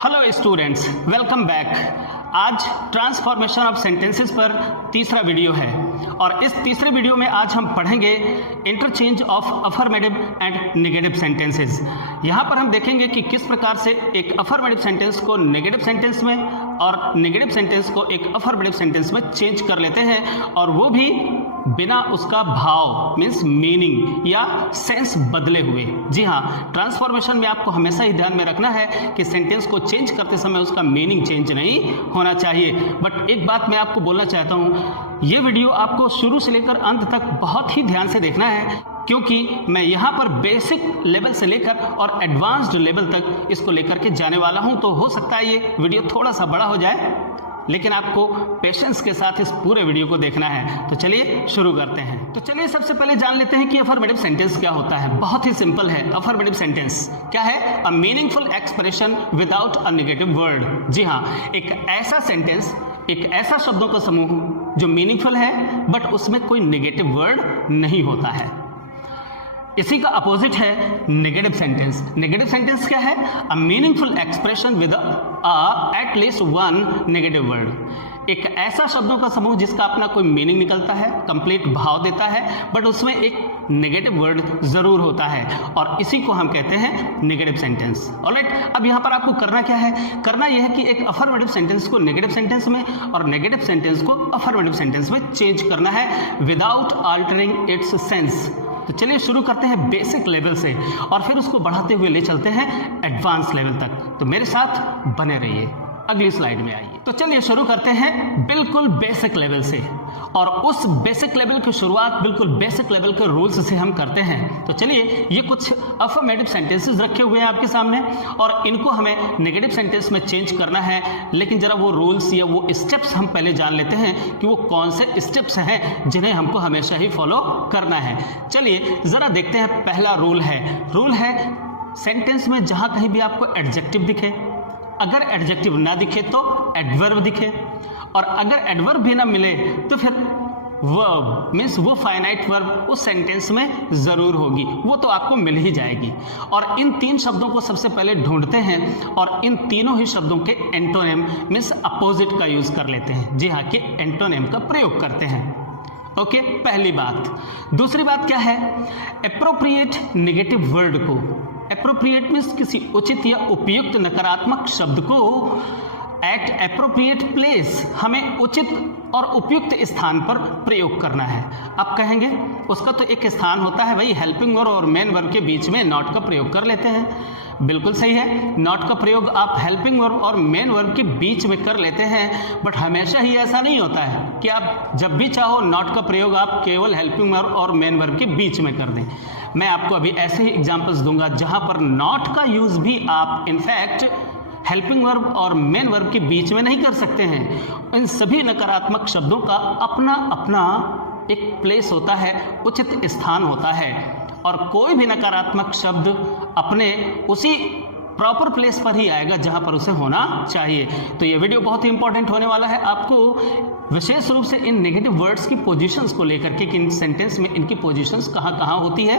Hello students, welcome back. आज transformation of sentences पर तीसरा वीडियो है और इस तीसरे वीडियो में आज हम पढ़ेंगे interchange of affirmative and negative sentences. यहाँ पर हम देखेंगे कि किस प्रकार से एक अफर्मेटिव सेंटेंस को नेगेटिव सेंटेंस में और नेगेटिव सेंटेंस को एक अफर्मेटिव सेंटेंस में चेंज कर लेते हैं, और वो भी बिना उसका भाव मीन्स मीनिंग या सेंस बदले हुए। जी हाँ, ट्रांसफॉर्मेशन में आपको हमेशा ही ध्यान में रखना है कि सेंटेंस को चेंज करते समय उसका मीनिंग चेंज नहीं होना चाहिए। बट एक बात मैं आपको बोलना चाहता हूँ, ये वीडियो आपको शुरू से लेकर अंत तक बहुत ही ध्यान से देखना है, क्योंकि मैं यहाँ पर बेसिक लेवल से लेकर और एडवांस्ड लेवल तक इसको लेकर के जाने वाला हूँ। तो हो सकता है ये वीडियो थोड़ा सा बड़ा हो जाए, लेकिन आपको पेशेंस के साथ इस पूरे वीडियो को देखना है। तो चलिए शुरू करते हैं। तो चलिए सबसे पहले जान लेते हैं कि अफर्मेटिव सेंटेंस क्या होता है। बहुत ही सिंपल है। अफर्मेटिव सेंटेंस क्या है? A meaningful expression without a negative word. जी हाँ, एक ऐसा सेंटेंस, एक ऐसा शब्दों का समूह जो मीनिंगफुल है बट उसमें कोई नेगेटिव वर्ड नहीं होता है। इसी का अपोजिट है नेगेटिव सेंटेंस। नेगेटिव सेंटेंस क्या है? A meaningful expression with at least one negative word. एक ऐसा शब्दों का समूह जिसका अपना कोई मीनिंग निकलता है, कंप्लीट भाव देता है, बट उसमें एक नेगेटिव वर्ड जरूर होता है, और इसी को हम कहते हैं नेगेटिव सेंटेंस। ऑलराइट, अब यहाँ पर आपको करना क्या है? करना यह है कि एक अफर्मेटिव सेंटेंस को नेगेटिव सेंटेंस में और नेगेटिव सेंटेंस को अफर्मेटिव सेंटेंस में चेंज करना है विदाउट अल्टरिंग इट्स सेंस। तो चलिए शुरू करते हैं बेसिक लेवल से और फिर उसको बढ़ाते हुए ले चलते हैं एडवांस लेवल तक। तो मेरे साथ बने रहिए, अगली स्लाइड में आइए। तो चलिए शुरू करते हैं बिल्कुल बेसिक लेवल से, और उस बेसिक लेवल की शुरुआत बिल्कुल बेसिक लेवल के रूल्स से हम करते हैं। तो चलिए, ये कुछ अफर्मेटिव सेंटेंसेस रखे हुए हैं आपके सामने और इनको हमें नेगेटिव सेंटेंस में चेंज करना है। लेकिन जरा वो रूल्स या वो स्टेप्स हम पहले जान लेते हैं कि वो कौन से स्टेप्स हैं जिन्हें हमको हमेशा ही फॉलो करना है। चलिए जरा देखते हैं। पहला रूल है सेंटेंस में जहां कहीं भी आपको एडजेक्टिव दिखे, अगर एडजेक्टिव ना दिखे तो एडवर्ब दिखे, और अगर एडवर्ब भी ना मिले तो फिर वर्ब मीन्स वो फाइनाइट वर्ब उस सेंटेंस में जरूर होगी, वो तो आपको मिल ही जाएगी। और इन तीन शब्दों को सबसे पहले ढूंढते हैं और इन तीनों ही शब्दों के एंटोनिम मीन्स अपोजिट का यूज कर लेते हैं। जी हाँ, कि एंटोनिम का प्रयोग करते हैं। ओके, पहली बात। दूसरी बात क्या है? एप्रोप्रिएट नेगेटिव वर्ड को, एप्रोप्रिएट मीन्स किसी उचित या उपयुक्त नकारात्मक शब्द को एट एप्रोप्रिएट प्लेस हमें उचित और उपयुक्त स्थान पर प्रयोग करना है। अब कहेंगे उसका तो एक स्थान होता है भाई, हेल्पिंग वर्ब और मेन वर्ब के बीच में नॉट का प्रयोग कर लेते हैं। बिल्कुल सही है, नॉट का प्रयोग आप हेल्पिंग वर्ब और मेन वर्ब के बीच में कर लेते हैं, बट हमेशा ही ऐसा नहीं होता है कि आप जब भी चाहो नॉट का प्रयोग आप केवल हेल्पिंग वर्ब और मेन वर्ब के बीच में कर दें। मैं आपको अभी ऐसे ही एग्जांपल्स दूंगा जहां पर नॉट का यूज भी आप इनफैक्ट हेल्पिंग वर्ब और मेन वर्ब के बीच में नहीं कर सकते हैं। इन सभी नकारात्मक शब्दों का अपना अपना एक प्लेस होता है, उचित स्थान होता है, और कोई भी नकारात्मक शब्द अपने उसी प्रॉपर प्लेस पर ही आएगा जहां पर उसे होना चाहिए। तो ये वीडियो बहुत ही इंपॉर्टेंट होने वाला है आपको विशेष रूप से इन नेगेटिव वर्ड्स की पोजीशंस को लेकर के, कि इन सेंटेंस में इनकी पोजीशंस कहां कहां होती है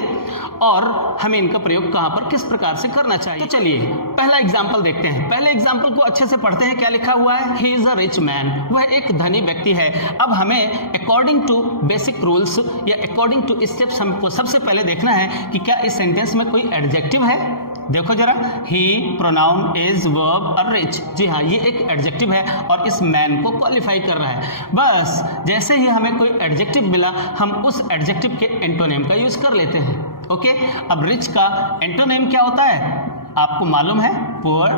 और हमें इनका प्रयोग कहां पर किस प्रकार से करना चाहिए। तो चलिए पहला एग्जाम्पल देखते हैं। पहले एग्जाम्पल को अच्छे से पढ़ते हैं। क्या लिखा हुआ है? He is a rich man, वह एक धनी व्यक्ति है। अब हमें अकॉर्डिंग टू बेसिक रूल्स या अकॉर्डिंग टू स्टेप्स हमको सबसे पहले देखना है कि क्या इस सेंटेंस में कोई एडजेक्टिव है। देखो जरा, he pronoun is verb a rich. जी हाँ, ये एक एडजेक्टिव है और इस मैन को क्वालिफाई कर रहा है। बस जैसे ही हमें कोई एडजेक्टिव मिला, हम उस एडजेक्टिव के एंटोनिम का यूज कर लेते हैं। ओके, अब रिच का एंटोनिम क्या होता है आपको मालूम है? पुअर।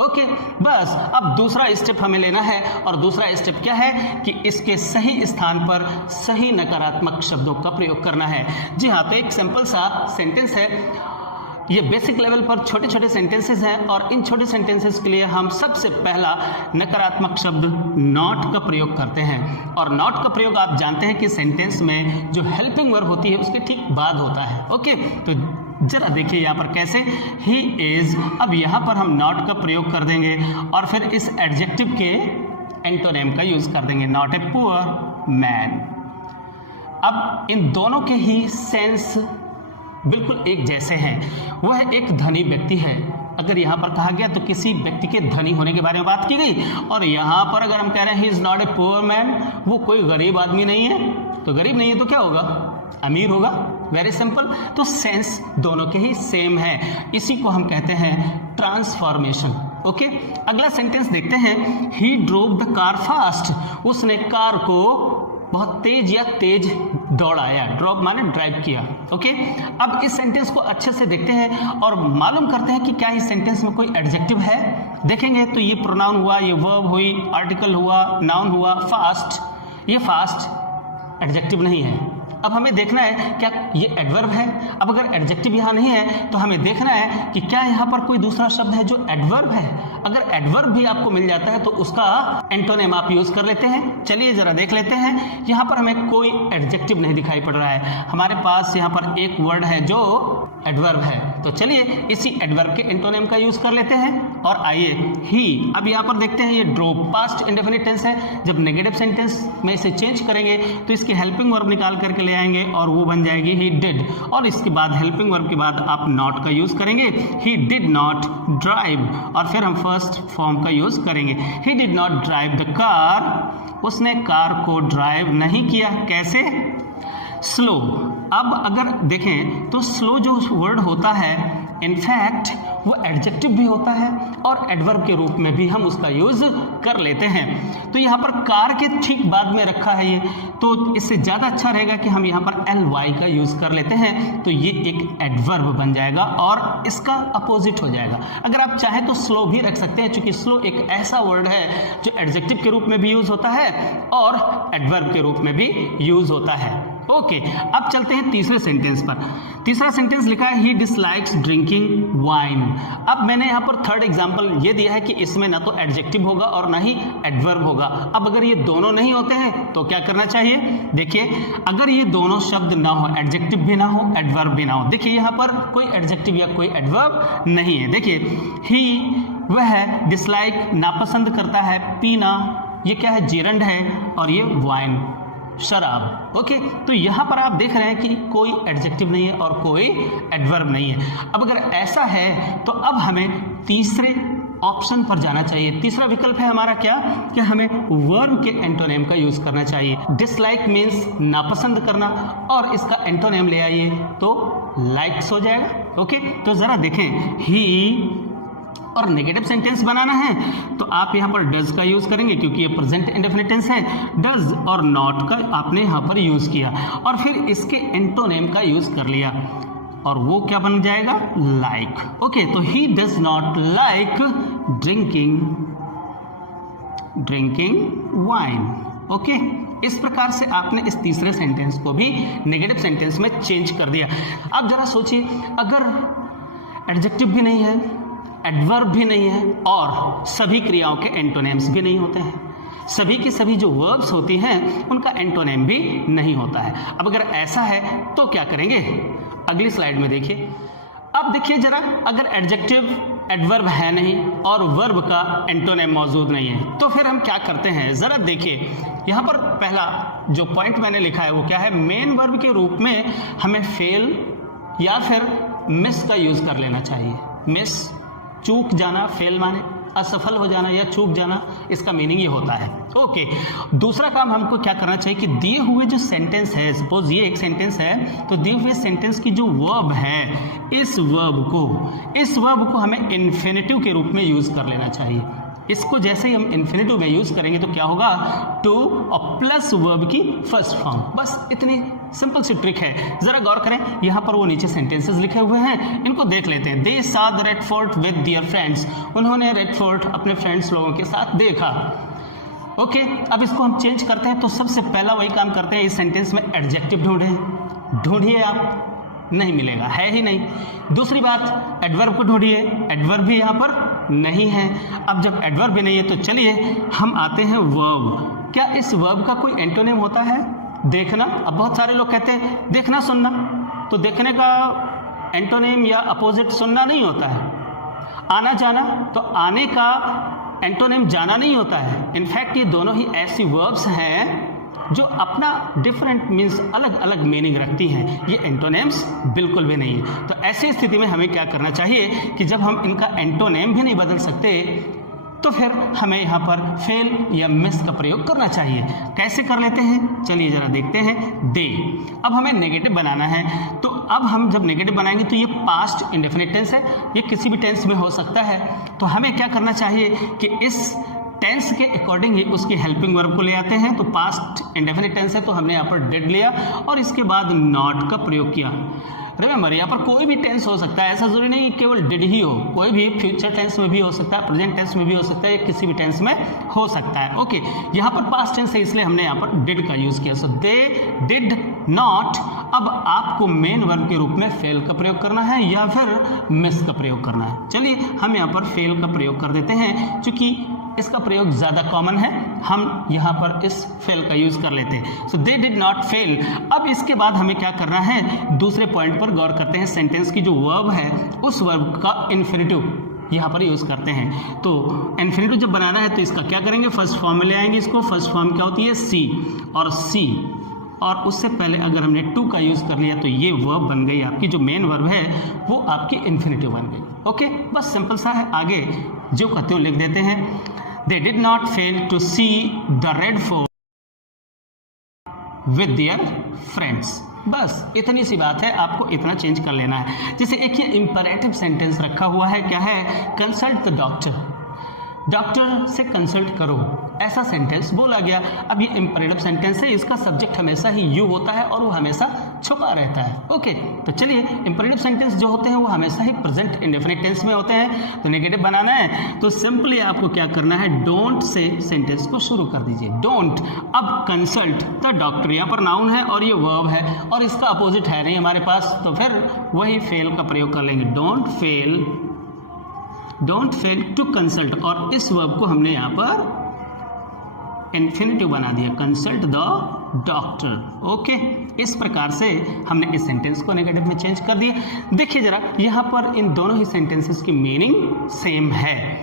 ओके, बस अब दूसरा स्टेप हमें लेना है, और दूसरा स्टेप क्या है कि इसके सही स्थान पर सही नकारात्मक शब्दों का प्रयोग करना है। जी हाँ, तो एक सिंपल सा सेंटेंस है। ये बेसिक लेवल पर छोटे छोटे सेंटेंसेस हैं, और इन छोटे सेंटेंसेस के लिए हम सबसे पहला नकारात्मक शब्द नॉट का प्रयोग करते हैं। और नॉट का प्रयोग आप जानते हैं कि सेंटेंस में जो हेल्पिंग वर्ब होती है उसके ठीक बाद होता है। ओके, तो जरा देखिए यहाँ पर कैसे, ही इज। अब यहाँ पर हम नॉट का प्रयोग कर देंगे और फिर इस एडजेक्टिव के एंटोनिम का यूज कर देंगे, नॉट ए पुअर मैन। अब इन दोनों के ही सेंस बिल्कुल एक जैसे हैं। वह एक धनी व्यक्ति है, अगर यहाँ पर कहा गया तो किसी व्यक्ति के धनी होने के बारे में बात की गई, और यहाँ पर अगर हम कह रहे हैं he is not a poor man, वो कोई गरीब आदमी नहीं है, तो गरीब नहीं है तो क्या होगा, अमीर होगा। Very simple. तो सेंस दोनों के ही सेम है, इसी को हम कहते हैं ट्रांसफॉर्मेशन। ओके, अगला सेंटेंस देखते हैं। ही ड्रोव द कार फास्ट, उसने कार को बहुत तेज या तेज दौड़ाया। ड्रॉप माने ड्राइव किया। ओके, अब इस सेंटेंस को अच्छे से देखते हैं और मालूम करते हैं कि क्या इस सेंटेंस में कोई एडजेक्टिव है। देखेंगे तो ये प्रोनाउन हुआ, ये वर्ब हुई, आर्टिकल हुआ, नाउन हुआ। फास्ट, ये फास्ट एडजेक्टिव नहीं है। अब हमें देखना है क्या ये एडवर्ब है। अब अगर एडजेक्टिव यहाँ नहीं है तो हमें देखना है कि क्या यहाँ पर कोई दूसरा शब्द है जो एडवर्ब है। अगर एडवर्ब भी आपको मिल जाता है तो उसका एंटोनिम आप यूज कर लेते हैं। चलिए जरा देख लेते हैं। यहाँ पर हमें कोई एडजेक्टिव नहीं दिखाई पड़ रहा है, हमारे पास यहाँ पर एक वर्ड है जो एडवर्ब है। तो चलिए इसी एडवर्ब के एंटोनिम का यूज कर लेते हैं और आइए ही। अब यहाँ पर देखते हैं ये ड्रोव पास्ट इंडेफिनिट टेंस है। जब नेगेटिव सेंटेंस में इसे चेंज करेंगे तो इसकी हेल्पिंग वर्ब निकाल करके ले आएंगे और वो बन जाएगी ही डिड, और इसके बाद हेल्पिंग वर्ब के बाद आप नॉट का यूज करेंगे। ही डिड नॉट ड्राइव, और फिर हम फर्स्ट फॉर्म का यूज करेंगे। He did not drive the car, उसने कार को ड्राइव नहीं किया। कैसे? स्लो। अब अगर देखें तो स्लो जो वर्ड होता है इनफैक्ट वो एडजेक्टिव भी होता है और एडवर्ब के रूप में भी हम उसका यूज कर लेते हैं। तो यहाँ पर कार के ठीक बाद में रखा है ये, तो इससे ज़्यादा अच्छा रहेगा कि हम यहाँ पर ly का यूज कर लेते हैं, तो ये एक एडवर्ब बन जाएगा और इसका अपोजिट हो जाएगा। अगर आप चाहें तो स्लो भी रख सकते हैं, क्योंकि स्लो एक ऐसा वर्ड है जो एडजेक्टिव के रूप में भी यूज होता है और एडवर्ब के रूप में भी यूज होता है। ओके, अब चलते हैं तीसरे सेंटेंस पर। तीसरा सेंटेंस लिखा है ही डिसलाइक्स ड्रिंकिंग वाइन। अब मैंने यहाँ पर थर्ड एग्जांपल ये दिया है कि इसमें ना तो एडजेक्टिव होगा और ना ही एडवर्ब होगा। अब अगर ये दोनों नहीं होते हैं तो क्या करना चाहिए? देखिए, अगर ये दोनों शब्द ना हो, एडजेक्टिव भी ना हो, एडवर्ब भी ना हो। देखिए यहाँ पर कोई एडजेक्टिव या कोई एडवर्ब नहीं है। देखिए ही वह है, डिसलाइक नापसंद करता है, पीना ये क्या है? जेरंड है, और ये वाइन शराब। ओके, तो यहां पर आप देख रहे हैं कि कोई एडजेक्टिव नहीं है और कोई एडवर्ब नहीं है। अब अगर ऐसा है तो अब हमें तीसरे ऑप्शन पर जाना चाहिए। तीसरा विकल्प है हमारा क्या कि हमें वर्ब के एंटोनिम का यूज करना चाहिए। डिसलाइक मीन्स नापसंद करना, और इसका एंटोनिम ले आइए तो लाइक्स हो जाएगा। ओके, तो जरा देखें, ही और नेगेटिव सेंटेंस बनाना है तो आप यहाँ पर डज का यूज करेंगे क्योंकि ये प्रेजेंट इंडेफिनिट टेंस है। डज और नॉट का आपने यहाँ पर यूज किया और फिर इसके एंटोनिम का यूज कर लिया, और वो क्या बन जाएगा? लाइक। ओके, तो he does not like drinking wine. Okay, इस प्रकार से आपने इस तीसरे सेंटेंस को भी नेगेटिव सेंटेंस में चेंज कर दिया। अब जरा सोचिए, अगर एडजेक्टिव भी नहीं है, एडवर्ब भी नहीं है और सभी क्रियाओं के एंटोनिम्स भी नहीं होते हैं, सभी की सभी जो वर्ब्स होती हैं उनका एंटोनिम भी नहीं होता है। अब अगर ऐसा है तो क्या करेंगे? अगली स्लाइड में देखिए। अब देखिए जरा, अगर एडजेक्टिव एडवर्ब है नहीं और वर्ब का एंटोनिम मौजूद नहीं है तो फिर हम क्या करते हैं? जरा देखिए, यहाँ पर पहला जो पॉइंट मैंने लिखा है वो क्या है? मेन वर्ब के रूप में हमें फेल या फिर मिस का यूज कर लेना चाहिए। मिस चूक जाना, फेल माने असफल हो जाना या चूक जाना, इसका मीनिंग ये होता है। ओके, दूसरा काम हमको क्या करना चाहिए कि दिए हुए जो सेंटेंस है, सपोज ये एक सेंटेंस है, तो दिए हुए सेंटेंस की जो वर्ब है, इस वर्ब को हमें इन्फिनेटिव के रूप में यूज कर लेना चाहिए। इसको जैसे ही हम इन्फिनेटिव में यूज करेंगे तो क्या होगा? टू और प्लस वर्ब की फर्स्ट फॉर्म। बस इतनी सिंपल सी ट्रिक है। जरा गौर करें, यहाँ पर वो नीचे सेंटेंसेस लिखे हुए हैं, इनको देख लेते हैं। They saw the red fort with their friends, उन्होंने रेड फोर्ट अपने फ्रेंड्स लोगों के साथ देखा। ओके, अब इसको हम चेंज करते हैं तो सबसे पहला वही काम करते हैं, इस सेंटेंस में एडजेक्टिव ढूंढिए आप, नहीं मिलेगा, है ही नहीं। दूसरी बात, एडवर्ब को ढूंढिए, एडवर्ब भी यहाँ पर नहीं है। अब जब एडवर्ब भी नहीं है तो चलिए हम आते हैं वर्ब। क्या इस वर्ब का कोई एंटोनिम होता है? देखना। अब बहुत सारे लोग कहते हैं देखना सुनना, तो देखने का एंटोनिम या अपोजिट सुनना नहीं होता है। आना जाना, तो आने का एंटोनिम जाना नहीं होता है। इनफैक्ट ये दोनों ही ऐसी वर्ब्स हैं जो अपना डिफरेंट मीन्स अलग अलग मीनिंग रखती हैं, ये एंटोनेम्स बिल्कुल भी नहीं है। तो ऐसी स्थिति में हमें क्या करना चाहिए कि जब हम इनका एंटोनेम भी नहीं बदल सकते तो फिर हमें यहाँ पर फेल या मिस का प्रयोग करना चाहिए। कैसे कर लेते हैं, चलिए जरा देखते हैं। दे, अब हमें नेगेटिव बनाना है, तो अब हम जब नेगेटिव बनाएंगे तो ये पास्ट इंडेफिनिट टेंस है, ये किसी भी टेंस में हो सकता है। तो हमें क्या करना चाहिए कि इस टेंस के अकॉर्डिंग ही उसकी हेल्पिंग वर्ब को ले आते हैं। तो पास्ट इंडेफिनिट टेंस है तो हमने यहाँ पर डिड लिया और इसके बाद नॉट का प्रयोग किया। रिमेंबर, यहाँ पर कोई भी टेंस हो सकता है, ऐसा जरूरी नहीं कि केवल डिड ही हो, कोई भी फ्यूचर टेंस में भी हो सकता है, प्रेजेंट टेंस में भी हो सकता है, किसी भी टेंस में हो सकता है। ओके, यहाँ पर पास्ट टेंस है इसलिए हमने यहाँ पर डिड का यूज किया। सो दे डिड नॉट। अब आपको मेन वर्ब के रूप में फेल का प्रयोग करना है या फिर मिस का प्रयोग करना है। चलिए हम यहाँ पर फेल का प्रयोग कर देते हैं, क्योंकि इसका प्रयोग ज़्यादा कॉमन है, हम यहाँ पर इस फेल का यूज़ कर लेते हैं। सो दे डिड नॉट फेल। अब इसके बाद हमें क्या करना है, दूसरे पॉइंट पर गौर करते हैं। सेंटेंस की जो वर्ब है उस वर्ब का इन्फिनिटिव यहाँ पर यूज़ करते हैं। तो इन्फिनिटिव जब बनाना है तो इसका क्या करेंगे, फर्स्ट फॉर्म में ले आएंगे इसको। फर्स्ट फॉर्म क्या होती है, सी, और सी और उससे पहले अगर हमने टू का यूज़ कर लिया तो ये वर्ब बन गई आपकी, जो मेन वर्ब है वो आपकी इन्फिनिटिव बन गई। ओके, बस सिंपल सा है। आगे जो कहते हो लिख देते हैं। They did not fail to see the red fort with their friends। बस इतनी सी बात है, आपको इतना चेंज कर लेना है। जैसे एक ये इंपरेटिव सेंटेंस रखा हुआ है, क्या है, कंसल्ट द डॉक्टर, डॉक्टर से कंसल्ट करो, ऐसा सेंटेंस बोला गया। अब ये इंपरेटिव सेंटेंस है, इसका सब्जेक्ट हमेशा ही यू होता है और वो हमेशा छुपा रहता है। ओके, तो चलिए इंपरेटिव सेंटेंस जो होते हैं वो हमेशा ही प्रेजेंट इंडेफिनिट टेंस में होते हैं। तो नेगेटिव बनाना है तो सिंपली आपको क्या करना है, डोंट से सेंटेंस को शुरू कर दीजिए, डोंट। अब कंसल्ट द डॉक्टर, यहाँ पर नाउन है और ये वर्ब है और इसका अपोजिट है नहीं हमारे पास, तो फिर वही फेल का प्रयोग कर लेंगे। डोंट फेल टू कंसल्ट, और इस वर्ब को हमने यहाँ पर इन्फिनिटिव बना दिया, कंसल्ट द डॉक्टर। ओके, इस प्रकार से हमने इस सेंटेंस को नेगेटिव में चेंज कर दिया। देखिए जरा, यहाँ पर इन दोनों ही सेंटेंसेस की मीनिंग सेम है।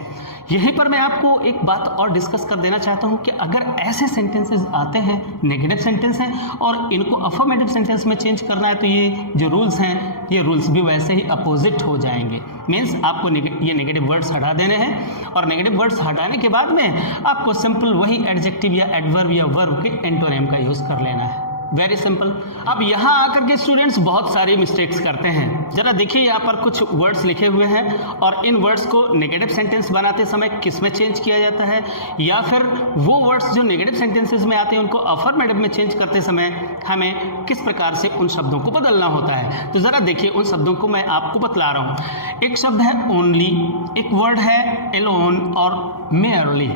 यहीं पर मैं आपको एक बात और डिस्कस कर देना चाहता हूँ कि अगर ऐसे सेंटेंसेस आते हैं, नेगेटिव सेंटेंस हैं और इनको अफर्मेटिव सेंटेंस में चेंज करना है, तो ये जो रूल्स हैं ये रूल्स भी वैसे ही अपोजिट हो जाएंगे। मीन्स आपको ये नेगेटिव वर्ड्स हटा देने हैं और नेगेटिव वर्ड्स हटाने के बाद में आपको सिंपल वही एडजेक्टिव या एडवर्ब या वर्ब के एंटोनिम का यूज़ कर लेना है। Very simple. अब यहाँ आकर के स्टूडेंट्स बहुत सारी मिस्टेक्स करते हैं। जरा देखिए, यहाँ पर कुछ वर्ड्स लिखे हुए हैं और इन वर्ड्स को नेगेटिव सेंटेंस बनाते समय किस में चेंज किया जाता है, या फिर वो वर्ड्स जो नेगेटिव सेंटेंसेस में आते हैं उनको अफर्मेटिव में चेंज करते समय हमें किस प्रकार से उन शब्दों को बदलना होता है। तो ज़रा देखिए, उन शब्दों को मैं आपको बतला रहा हूँ। एक शब्द है ओनली, एक वर्ड है एलोन और मेयरली।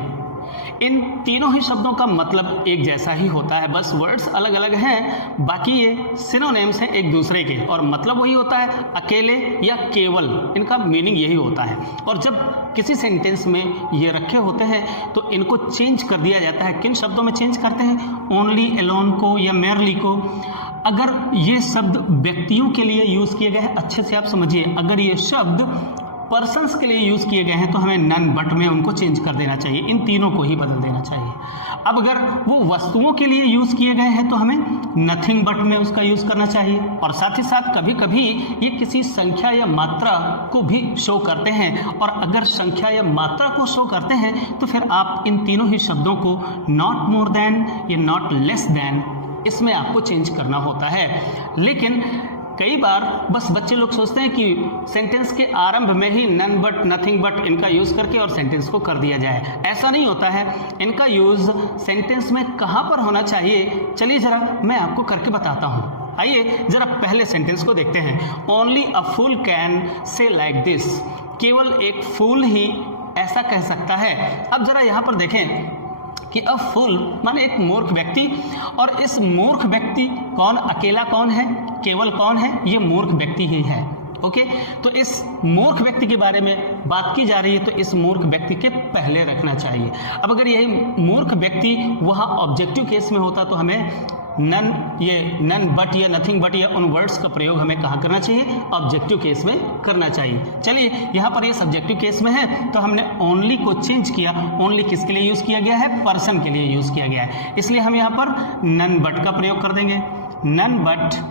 इन तीनों ही शब्दों का मतलब एक जैसा ही होता है, बस वर्ड्स अलग अलग हैं, बाकी ये सिनोनिम्स हैं एक दूसरे के, और मतलब वही होता है, अकेले या केवल, इनका मीनिंग यही होता है। और जब किसी सेंटेंस में ये रखे होते हैं तो इनको चेंज कर दिया जाता है। किन शब्दों में चेंज करते हैं, ओनली, एलोन को या मेयरली को। अगर ये शब्द व्यक्तियों के लिए यूज़ किए गए हैं, अच्छे से आप समझिए, अगर ये शब्द पर्सन्स के लिए यूज़ किए गए हैं तो हमें नन बट में उनको चेंज कर देना चाहिए, इन तीनों को ही बदल देना चाहिए। अब अगर वो वस्तुओं के लिए यूज़ किए गए हैं तो हमें नथिंग बट में उसका यूज़ करना चाहिए। और साथ ही साथ कभी कभी ये किसी संख्या या मात्रा को भी शो करते हैं, और अगर संख्या या मात्रा को शो करते हैं तो फिर आप इन तीनों ही शब्दों को नॉट मोर देन या नॉट लेस देन, इसमें आपको चेंज करना होता है। लेकिन कई बार बस बच्चे लोग सोचते हैं कि सेंटेंस के आरंभ में ही नन बट, नथिंग बट इनका यूज़ करके और सेंटेंस को कर दिया जाए। ऐसा नहीं होता है। इनका यूज़ सेंटेंस में कहाँ पर होना चाहिए, चलिए ज़रा मैं आपको करके बताता हूँ। आइए ज़रा पहले सेंटेंस को देखते हैं। Only a fool can say like this, केवल एक फूल ही ऐसा कह सकता है। अब ज़रा यहाँ पर देखें कि अ फूल माने एक मूर्ख व्यक्ति, और इस मूर्ख व्यक्ति कौन, अकेला कौन है, केवल कौन है, ये मूर्ख व्यक्ति ही है। ओके, तो इस मूर्ख व्यक्ति के बारे में बात की जा रही है तो इस मूर्ख व्यक्ति के पहले रखना चाहिए। अब अगर यही मूर्ख व्यक्ति वहाँ ऑब्जेक्टिव केस में होता तो हमें नन, ये नन बट या नथिंग बट या उन वर्ड्स का प्रयोग हमें कहाँ करना चाहिए? ऑब्जेक्टिव केस में करना चाहिए। चलिए यहाँ पर ये सब्जेक्टिव केस में है तो हमने ओनली को चेंज किया। ओनली किसके लिए यूज़ किया गया है? पर्सन के लिए यूज़ किया गया है, इसलिए हम यहाँ पर नन बट का प्रयोग कर देंगे। नन बट,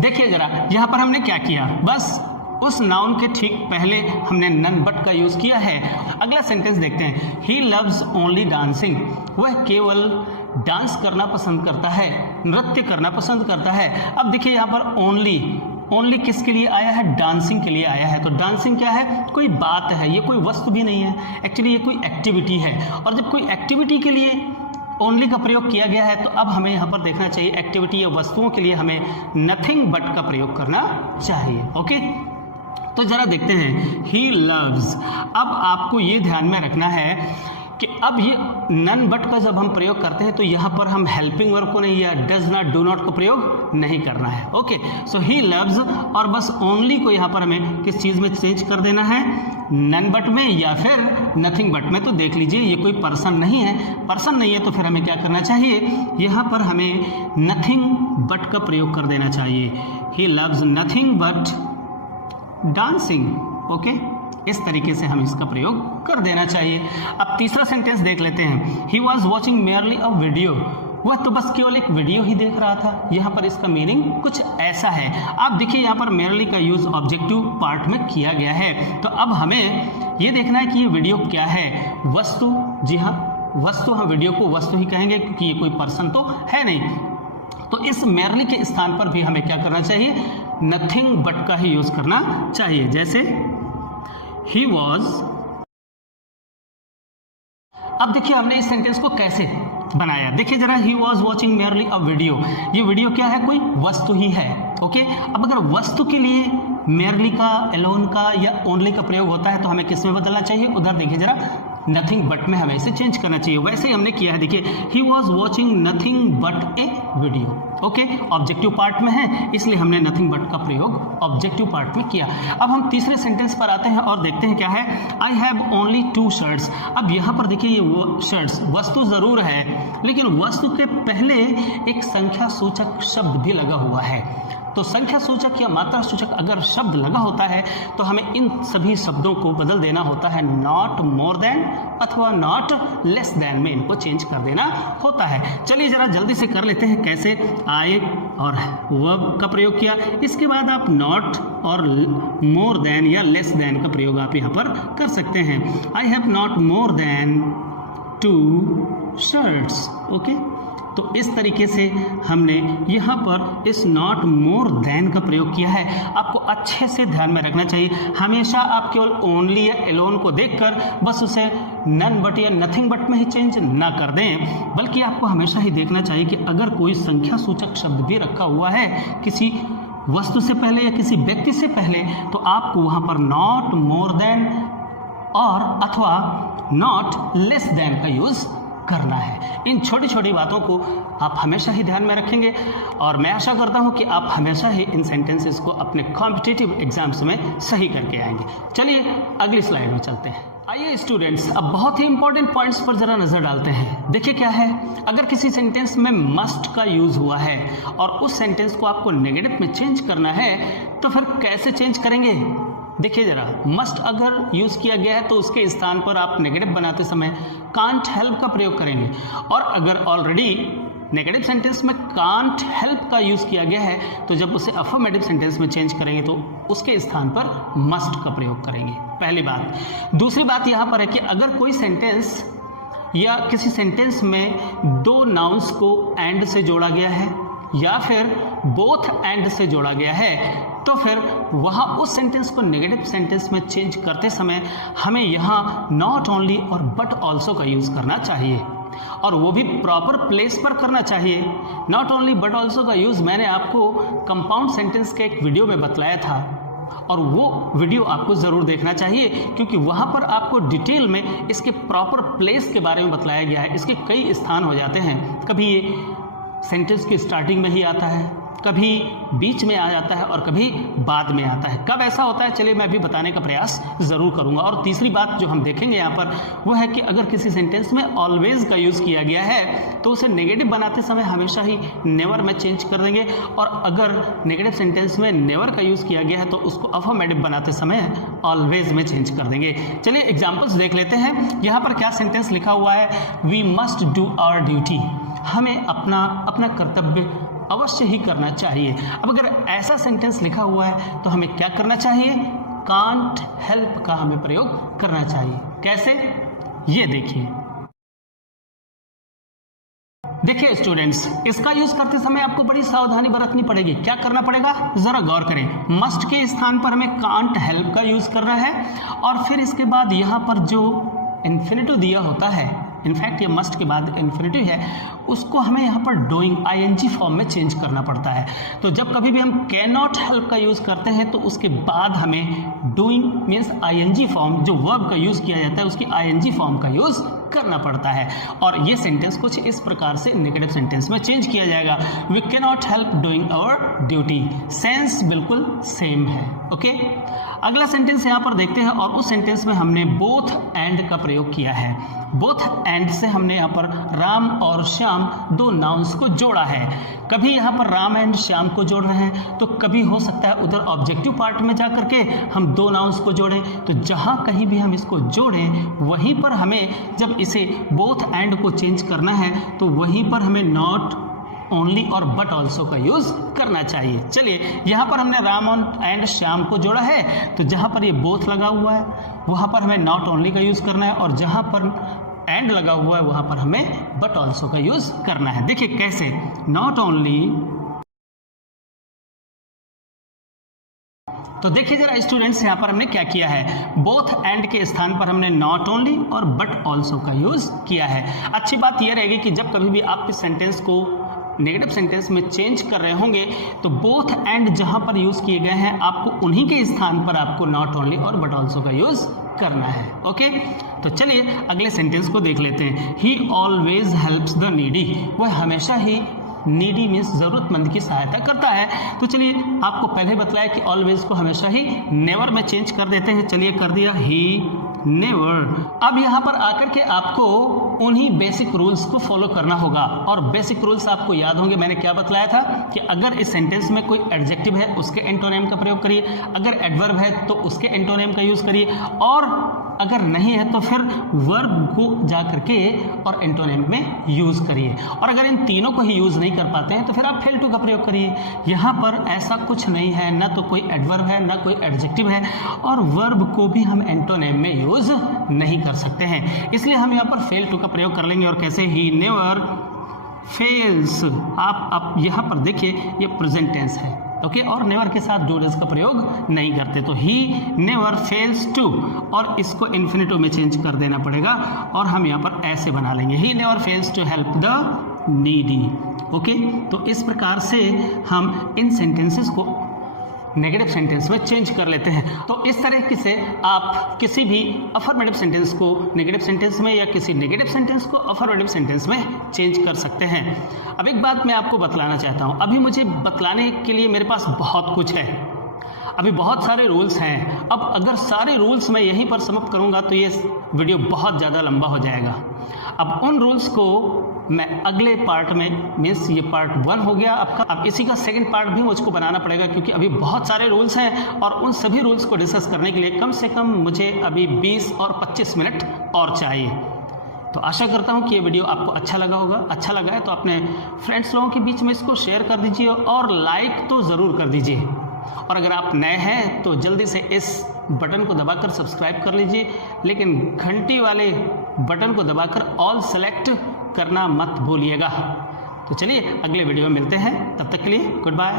देखिए जरा यहाँ पर हमने क्या किया, बस उस नाउन के ठीक पहले हमने नन बट का यूज किया है। अगला सेंटेंस देखते हैं। ही लव्स ओनली डांसिंग, वह केवल डांस करना पसंद करता है, नृत्य करना पसंद करता है। अब देखिए यहाँ पर ओनली, ओनली किसके लिए आया है? डांसिंग के लिए आया है। तो डांसिंग क्या है? कोई बात है, ये कोई वस्तु भी नहीं है, एक्चुअली ये कोई एक्टिविटी है। और जब कोई एक्टिविटी के लिए ओनली का प्रयोग किया गया है तो अब हमें यहाँ पर देखना चाहिए एक्टिविटी या वस्तुओं के लिए हमें नथिंग बट का प्रयोग करना चाहिए। ओके, तो जरा देखते हैं। ही लव्स, अब आपको ये ध्यान में रखना है कि अब ये नन बट का जब हम प्रयोग करते हैं तो यहाँ पर हम हेल्पिंग वर्ब को नहीं या डज नॉट, डू नॉट को प्रयोग नहीं करना है। ओके, सो ही लव्स, और बस ओनली को यहाँ पर हमें किस चीज़ में चेंज कर देना है? नन बट में या फिर नथिंग बट में। तो देख लीजिए ये कोई पर्सन नहीं है, पर्सन नहीं है तो फिर हमें क्या करना चाहिए? यहाँ पर हमें नथिंग बट का प्रयोग कर देना चाहिए। He loves nothing but dancing. Okay, इस तरीके से हम इसका प्रयोग कर देना चाहिए। अब तीसरा सेंटेंस देख लेते हैं। He was watching merely a video, वह तो बस केवल एक वीडियो ही देख रहा था। यहाँ पर इसका मीनिंग कुछ ऐसा है। आप देखिए यहाँ पर मेयरली का यूज ऑब्जेक्टिव पार्ट में किया गया है। तो अब हमें ये देखना है कि ये वीडियो क्या है? वस्तु, जी हाँ वस्तु, हम वीडियो को वस्तु ही कहेंगे क्योंकि ये कोई पर्सन तो है नहीं। तो इस मेयरली के स्थान पर भी हमें क्या करना चाहिए? नथिंग बट का ही यूज करना चाहिए। जैसे ही वॉज, अब देखिए हमने इस सेंटेंस को कैसे बनाया, देखिए जरा। He was watching merely a video, ये वीडियो क्या है? कोई वस्तु ही है। ओके, अब अगर वस्तु के लिए मेयरली का, एलोन का या ओनली का प्रयोग होता है तो हमें किस में बदलना चाहिए? उधर देखिए जरा, नथिंग बट में हमें इसे चेंज करना चाहिए। वैसे ही हमने किया है, देखिए he was watching nothing but A video. Okay, objective part में है इसलिए हमने नथिंग बट का प्रयोग ऑब्जेक्टिव पार्ट में किया। अब हम तीसरे सेंटेंस पर आते हैं और देखते हैं क्या है। I have only 2 shirts. अब यहाँ पर देखिए ये शर्ट्स वस्तु जरूर है लेकिन वस्तु के पहले एक संख्या सूचक शब्द भी लगा हुआ है। तो संख्या सूचक या मात्रा सूचक अगर शब्द लगा होता है तो हमें इन सभी शब्दों को बदल देना होता है नॉट मोर देन अथवा नॉट लेस देन में इनको चेंज कर देना होता है। चलिए जरा जल्दी से कर लेते हैं कैसे। आई और वर्ब का प्रयोग किया, इसके बाद आप नॉट और मोर देन या लेस देन का प्रयोग आप यहाँ पर कर सकते हैं। I have not more than 2 shirts. Okay, तो इस तरीके से हमने यहाँ पर इस नॉट मोर देन का प्रयोग किया है। आपको अच्छे से ध्यान में रखना चाहिए, हमेशा आप केवल ओनली या एलोन को देखकर बस उसे नन बट या नथिंग बट में ही चेंज ना कर दें, बल्कि आपको हमेशा ही देखना चाहिए कि अगर कोई संख्या सूचक शब्द भी रखा हुआ है किसी वस्तु से पहले या किसी व्यक्ति से पहले तो आपको वहाँ पर नॉट मोर देन और अथवा नॉट लेस देन का यूज़ करना है। इन छोटी छोटी बातों को आप हमेशा ही ध्यान में रखेंगे और मैं आशा करता हूं कि आप हमेशा ही इन सेंटेंसेस को अपने कॉम्पिटिटिव एग्जाम्स में सही करके आएंगे। चलिए अगली स्लाइड में चलते हैं। आइए स्टूडेंट्स, अब बहुत ही इंपॉर्टेंट पॉइंट्स पर जरा नजर डालते हैं। देखिए क्या है, अगर किसी सेंटेंस में मस्ट का यूज हुआ है और उस सेंटेंस को आपको नेगेटिव में चेंज करना है तो फिर कैसे चेंज करेंगे? देखिए जरा, मस्ट अगर यूज किया गया है तो उसके स्थान पर आप नेगेटिव बनाते समय कांट हेल्प का प्रयोग करेंगे, और अगर ऑलरेडी नेगेटिव सेंटेंस में कांट हेल्प का यूज किया गया है तो जब उसे अफर्मेटिव सेंटेंस में चेंज करेंगे तो उसके स्थान पर मस्ट का प्रयोग करेंगे। पहली बात। दूसरी बात यहाँ पर है कि अगर कोई सेंटेंस या किसी सेंटेंस में 2 नाउन्स को एंड से जोड़ा गया है या फिर बोथ एंड से जोड़ा गया है तो फिर वहाँ उस सेंटेंस को नेगेटिव सेंटेंस में चेंज करते समय हमें यहाँ नॉट ओनली और बट ऑल्सो का यूज़ करना चाहिए, और वो भी प्रॉपर प्लेस पर करना चाहिए। नॉट ओनली बट ऑल्सो का यूज़ मैंने आपको कंपाउंड सेंटेंस के एक वीडियो में बतलाया था और वो वीडियो आपको ज़रूर देखना चाहिए क्योंकि वहाँ पर आपको डिटेल में इसके प्रॉपर प्लेस के बारे में बतलाया गया है। इसके कई स्थान हो जाते हैं, कभी ये सेंटेंस की स्टार्टिंग में ही आता है, कभी बीच में आ जाता है और कभी बाद में आता है। कब ऐसा होता है चलिए मैं अभी बताने का प्रयास ज़रूर करूँगा। और तीसरी बात जो हम देखेंगे यहाँ पर वो है कि अगर किसी सेंटेंस में ऑलवेज का यूज़ किया गया है तो उसे नेगेटिव बनाते समय हमेशा ही नेवर में चेंज कर देंगे, और अगर नेगेटिव सेंटेंस में नेवर का यूज़ किया गया है तो उसको अफर्मेटिव बनाते समय ऑलवेज में चेंज कर देंगे। चलिए एग्जाम्पल्स देख लेते हैं। यहाँ पर क्या सेंटेंस लिखा हुआ है, we must do our duty, हमें अपना कर्तव्य अवश्य ही करना चाहिए। अब अगर ऐसा सेंटेंस लिखा हुआ है तो हमें क्या करना चाहिए, कांट हेल्प का हमें प्रयोग करना चाहिए। कैसे, ये देखिए स्टूडेंट्स, इसका यूज करते समय आपको बड़ी सावधानी बरतनी पड़ेगी। क्या करना पड़ेगा, जरा गौर करें। मस्ट के स्थान पर हमें कांट हेल्प का यूज करना है, और फिर इसके बाद यहाँ पर जो इन्फिनिटिव दिया होता है, इनफैक्ट ये मस्ट के बाद इन्फिनिटिव है, उसको हमें यहाँ पर डूइंग आईएनजी फॉर्म में चेंज करना पड़ता है। तो जब कभी भी हम कैन नॉट हेल्प का यूज़ करते हैं तो उसके बाद हमें डूइंग मीन्स आईएनजी फॉर्म, जो वर्ब का यूज़ किया जाता है उसकी आईएनजी फॉर्म का यूज़ करना पड़ता है। और ये सेंटेंस कुछ इस प्रकार से नेगेटिव सेंटेंस में चेंज किया जाएगा, we can not help doing our duty. Sense बिल्कुल सेम है। ओके, अगला सेंटेंस यहाँ पर देखते हैं, और उस सेंटेंस में हमने बोथ एंड का प्रयोग किया है। बोथ एंड से हमने यहाँ पर राम और श्याम दो नाउन्स को जोड़ा है। कभी यहाँ पर राम एंड श्याम को जोड़ रहे हैं तो कभी हो सकता है उधर ऑब्जेक्टिव पार्ट में जा करके हम दो नाउन्स को जोड़ें। तो जहाँ कहीं भी हम इसको जोड़ें वहीं पर हमें, जब इसे बोथ एंड को चेंज करना है तो वहीं पर हमें नॉट ओनली और बट ऑल्सो का यूज करना चाहिए। चलिए यहाँ पर हमने राम एंड श्याम को जोड़ा है, तो जहाँ पर ये बोथ लगा हुआ है वहाँ पर हमें नॉट ओनली का यूज करना है, और जहाँ पर एंड लगा हुआ है वहाँ पर हमें बट ऑल्सो का यूज करना है। देखिए कैसे, नॉट ओनली, तो देखिए जरा स्टूडेंट्स, यहाँ पर हमने क्या किया है, बोथ एंड के स्थान पर हमने नॉट ओनली और बट ऑल्सो का यूज किया है। अच्छी बात यह रहेगी कि जब कभी भी आप इस सेंटेंस को नेगेटिव सेंटेंस में चेंज कर रहे होंगे तो बोथ एंड जहां पर यूज किए गए हैं आपको उन्हीं के स्थान पर आपको नॉट ओनली और बट ऑल्सो का यूज करना है। ओके, तो चलिए अगले सेंटेंस को देख लेते हैं। ही ऑलवेज हेल्प्स द नीडी, वह हमेशा ही नीडी मीन्स जरूरतमंद की सहायता करता है। तो चलिए आपको पहले बताया कि ऑलवेज को हमेशा ही नेवर में चेंज कर देते हैं। चलिए कर दिया, ही नेवर। अब यहाँ पर आकर के आपको उन्हीं बेसिक रूल्स को फॉलो करना होगा, और बेसिक रूल्स आपको याद होंगे। मैंने क्या बतलाया था कि अगर इस सेंटेंस में कोई एडजेक्टिव है उसके एंटोनिम का प्रयोग करिए, अगर एडवर्ब है तो उसके एंटोनिम का यूज करिए, और अगर नहीं है तो फिर वर्ब को जा करके और एंटोनिम में यूज करिए। और अगर इन तीनों को ही यूज नहीं कर पाते हैं तो फिर आप फेल टू का प्रयोग करिए। यहाँ पर ऐसा कुछ नहीं है, ना तो कोई एडवर्ब है ना कोई एडजेक्टिव है, और वर्ब को भी हम एंटोनिम में यूज नहीं कर सकते हैं, इसलिए हम यहाँ पर फेल टू का प्रयोग कर लेंगे। और कैसे, ही नेवर फेल्स। आप यहाँ पर देखिए ये प्रेजेंट टेंस है, ओके, और नेवर के साथ डू डज का प्रयोग नहीं करते। तो ही नेवर फेल्स टू, और इसको इन्फिनिटिव में चेंज कर देना पड़ेगा, और हम यहाँ पर ऐसे बना लेंगे, he never fails to help the needy. Okay, तो इस प्रकार से हम इन सेंटेंसेस को नेगेटिव सेंटेंस में चेंज कर लेते हैं। तो इस तरीके से आप किसी भी अफर्मेटिव सेंटेंस को नेगेटिव सेंटेंस में या किसी नेगेटिव सेंटेंस को अफर्मेटिव सेंटेंस में चेंज कर सकते हैं। अब एक बात मैं आपको बतलाना चाहता हूँ, अभी मुझे बतलाने के लिए मेरे पास बहुत कुछ है, अभी बहुत सारे रूल्स हैं। अब अगर सारे रूल्स मैं यहीं पर समाप्त करूँगा तो ये वीडियो बहुत ज़्यादा लंबा हो जाएगा। अब उन रूल्स को मैं अगले पार्ट में, मीन्स ये पार्ट 1 हो गया आपका, अब इसी का सेकंड पार्ट भी मुझको बनाना पड़ेगा, क्योंकि अभी बहुत सारे रूल्स हैं और उन सभी रूल्स को डिस्कस करने के लिए कम से कम मुझे अभी 20 और 25 मिनट और चाहिए। तो आशा करता हूँ कि ये वीडियो आपको अच्छा लगा होगा। अच्छा लगा है तो अपने फ्रेंड्स लोगों के बीच में इसको शेयर कर दीजिए और लाइक तो ज़रूर कर दीजिए। और अगर आप नए हैं तो जल्दी से इस बटन को दबाकर सब्सक्राइब कर लीजिए, लेकिन घंटी वाले बटन को दबाकर ऑल सेलेक्ट करना मत भूलिएगा। तो चलिए अगले वीडियो में मिलते हैं, तब तक के लिए गुड बाय।